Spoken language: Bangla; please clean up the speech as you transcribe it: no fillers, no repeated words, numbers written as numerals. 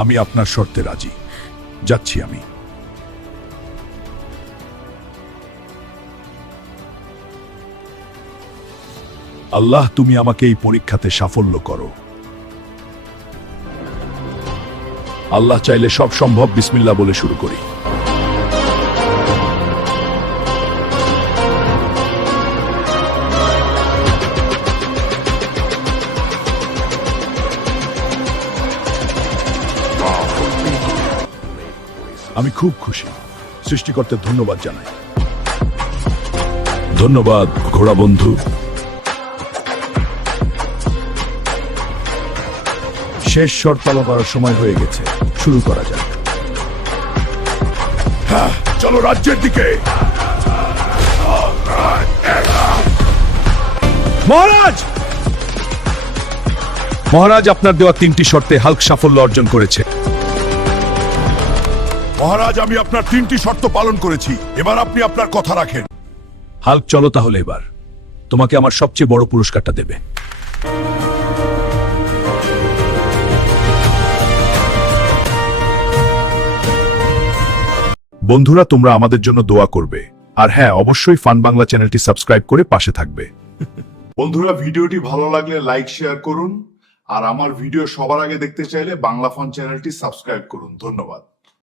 আমি আপনার শর্তে রাজি। যাচ্ছি আমি। আল্লাহ, তুমি আমাকে এই পরীক্ষাতে সাফল্য করো। আল্লাহ চাইলে সব সম্ভব। বিসমিল্লাহ বলে শুরু করি। আমি খুব খুশি। সৃষ্টিকর্তার ধন্যবাদ জানাই। ধন্যবাদ ঘোড়া বন্ধু। শেষ শট পালন করার সময় হয়ে গেছে। শুরু করা যাক। হ্যাঁ, চলো রাজ্যের দিকে। মহারাজ, মহারাজ, আপনার দেওয়া 3টি শর্তে হাল্ক সাফল্য অর্জন করেছে। মহারাজ, আমি আপনার 3টি শর্ত পালন করেছি। এবার আপনি আপনার কথা রাখেন। হাল্ক, চলো তাহলে এবার তোমাকে আমার সবচেয়ে বড় পুরস্কারটা দেবে। বন্ধুরা, তোমরা আমাদের জন্য দোয়া করবে। আর হ্যাঁ, অবশ্যই ফান বাংলা চ্যানেলটি সাবস্ক্রাইব করে পাশে থাকবে। বন্ধুরা, ভিডিওটি ভালো লাগলে লাইক শেয়ার করুন। আর আমার ভিডিও সবার আগে দেখতে চাইলে বাংলা ফান চ্যানেলটি সাবস্ক্রাইব করুন। ধন্যবাদ।